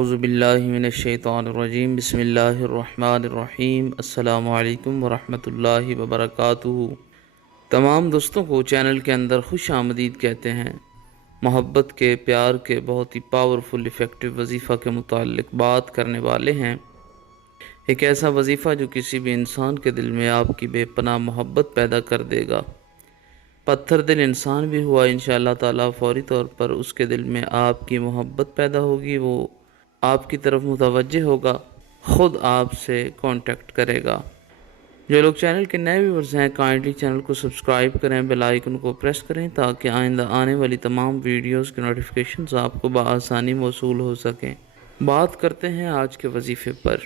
اعوذ باللہ من الشیطان الرجیم بسم اللہ الرحمن الرحیم السلام علیکم ورحمۃ اللہ وبرکاتہ۔ تمام دوستوں کو چینل کے اندر خوش آمدید کہتے ہیں۔ محبت کے، پیار کے بہت ہی پاورفل افیکٹو وظیفہ کے متعلق بات کرنے والے ہیں۔ ایک ایسا وظیفہ جو کسی بھی انسان کے دل میں آپ کی بے پناہ محبت پیدا کر دے گا۔ پتھر دل انسان بھی ہوا انشاءاللہ تعالی فوری طور پر اس کے دل میں آپ کی محبت پیدا ہوگی، وہ آپ کی طرف متوجہ ہوگا، خود آپ سے کانٹیکٹ کرے گا۔ جو لوگ چینل کے نئے ویورز ہیں کائنڈلی چینل کو سبسکرائب کریں، بیل آئیکن کو پریس کریں تاکہ آئندہ آنے والی تمام ویڈیوز کے نوٹیفیکیشنز آپ کو بآسانی موصول ہو سکیں۔ بات کرتے ہیں آج کے وظیفے پر۔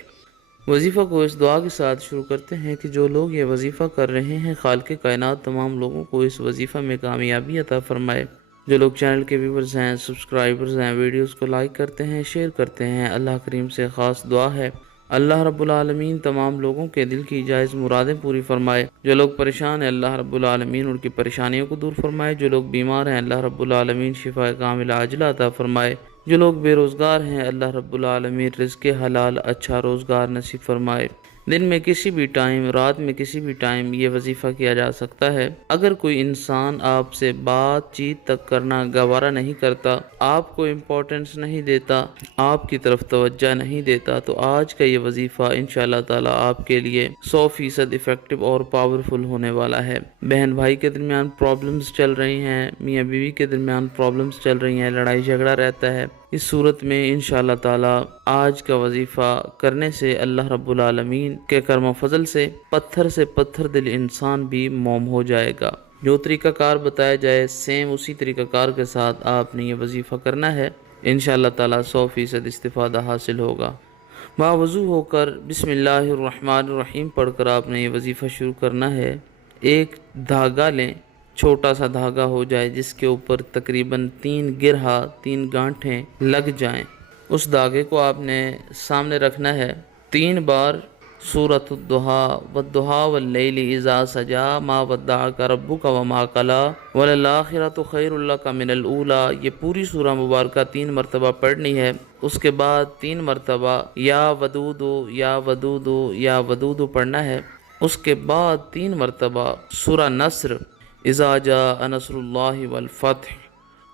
وظیفہ کو اس دعا کے ساتھ شروع کرتے ہیں کہ جو لوگ یہ وظیفہ کر رہے ہیں خالق کائنات تمام لوگوں کو اس وظیفہ میں کامیابی عطا فرمائے۔ جو لوگ چینل کے ویورز ہیں، سبسکرائبرز ہیں، ویڈیوز کو لائک کرتے ہیں، شیئر کرتے ہیں، اللہ کریم سے خاص دعا ہے اللہ رب العالمین تمام لوگوں کے دل کی جائز مرادیں پوری فرمائے۔ جو لوگ پریشان ہیں اللہ رب العالمین ان کی پریشانیوں کو دور فرمائے۔ جو لوگ بیمار ہیں اللہ رب العالمین شفا کاملہ عاجلہ عطا فرمائے۔ جو لوگ بے روزگار ہیں اللہ رب العالمین رزق حلال اچھا روزگار نصیب فرمائے۔ دن میں کسی بھی ٹائم، رات میں کسی بھی ٹائم یہ وظیفہ کیا جا سکتا ہے۔ اگر کوئی انسان آپ سے بات چیت تک کرنا گوارا نہیں کرتا، آپ کو امپورٹنس نہیں دیتا، آپ کی طرف توجہ نہیں دیتا، تو آج کا یہ وظیفہ انشاءاللہ تعالی آپ کے لیے 100% افیکٹو اور پاورفل ہونے والا ہے۔ بہن بھائی کے درمیان پرابلمز چل رہی ہیں، میاں بیوی کے درمیان پرابلمز چل رہی ہیں، لڑائی جھگڑا رہتا ہے، اس صورت میں انشاءاللہ تعالی آج کا وظیفہ کرنے سے اللہ رب العالمین کے کرم و فضل سے پتھر دل انسان بھی موم ہو جائے گا۔ جو طریقہ کار بتایا جائے سیم اسی طریقہ کار کے ساتھ آپ نے یہ وظیفہ کرنا ہے، انشاءاللہ تعالی 100% استفادہ حاصل ہوگا۔ باوضو ہو کر بسم اللہ الرحمن الرحیم پڑھ کر آپ نے یہ وظیفہ شروع کرنا ہے۔ ایک دھاگا لیں، چھوٹا سا دھاگا ہو جائے جس کے اوپر تقریباً 3 گرہا 3 گانٹھیں لگ جائیں۔ اس دھاگے کو آپ نے سامنے رکھنا ہے، 3 بار سورۃ الضحیٰ والضحیٰ واللیل اذا سجا ما ودعک ربک وما قلی وللآخرۃ خیر لک من الاولی، یہ پوری سورہ مبارکہ 3 مرتبہ پڑھنی ہے۔ اس کے بعد 3 مرتبہ یا ودود یا ودود یا ودود پڑھنا ہے۔ اس کے بعد 3 مرتبہ سورہ نصر اذا جاء نصر اللہ والفتح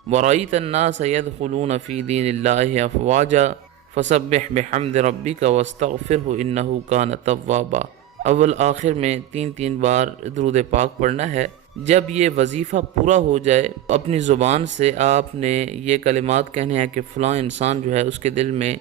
ورأیت الناس يدخلون فی دین اللہ افواجا فسبح بحمد ربک واستغفرہ انہ کان توابا۔ اول آخر میں 3 بار درود پاک پڑھنا ہے۔ جب یہ وظیفہ پورا ہو جائے اپنی زبان سے آپ نے یہ کلمات کہنے ہیں کہ فلاں انسان جو ہے اس کے دل میں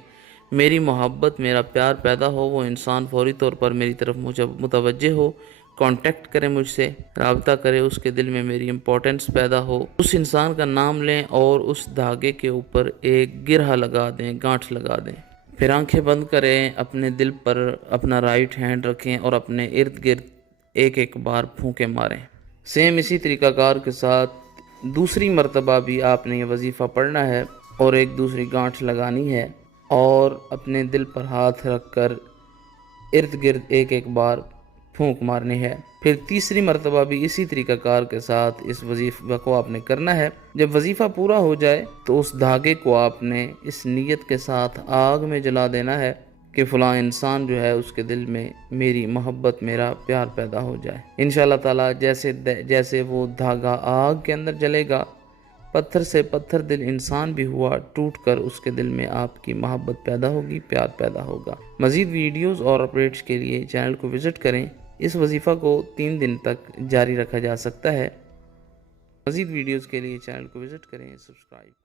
میری محبت میرا پیار پیدا ہو، وہ انسان فوری طور پر میری طرف متوجہ ہو، کانٹیکٹ کرے، مجھ سے رابطہ کرے، اس کے دل میں میری امپورٹنس پیدا ہو۔ اس انسان کا نام لیں اور اس دھاگے کے اوپر ایک گرہ لگا دیں، گانٹھ لگا دیں۔ پھر آنکھیں بند کریں، اپنے دل پر اپنا رائٹ ہینڈ رکھیں اور اپنے ارد گرد ایک بار پھونکے ماریں۔ سیم اسی طریقہ کار کے ساتھ دوسری مرتبہ بھی آپ نے یہ وظیفہ پڑھنا ہے اور ایک دوسری گانٹھ لگانی ہے اور اپنے دل پر ہاتھ رکھ کر ارد گرد ایک بار پھونک مارنی ہے۔ پھر تیسری مرتبہ بھی اسی طریقہ کار کے ساتھ اس وظیفہ کو آپ نے کرنا ہے۔ جب وظیفہ پورا ہو جائے تو اس دھاگے کو آپ نے اس نیت کے ساتھ آگ میں جلا دینا ہے کہ فلاں انسان جو ہے اس کے دل میں میری محبت میرا پیار پیدا ہو جائے۔ انشاءاللہ تعالی جیسے وہ دھاگا آگ کے اندر جلے گا، پتھر سے پتھر دل انسان بھی ہوا، ٹوٹ کر اس کے دل میں آپ کی محبت پیدا ہوگی، پیار پیدا ہوگا۔ مزید ویڈیوز اور اپڈیٹس کے لیے چینل کو وزٹ کریں۔ اس وظیفہ کو 3 دن تک جاری رکھا جا سکتا ہے۔ مزید ویڈیوز کے لیے چینل کو وزٹ کریں، سبسکرائب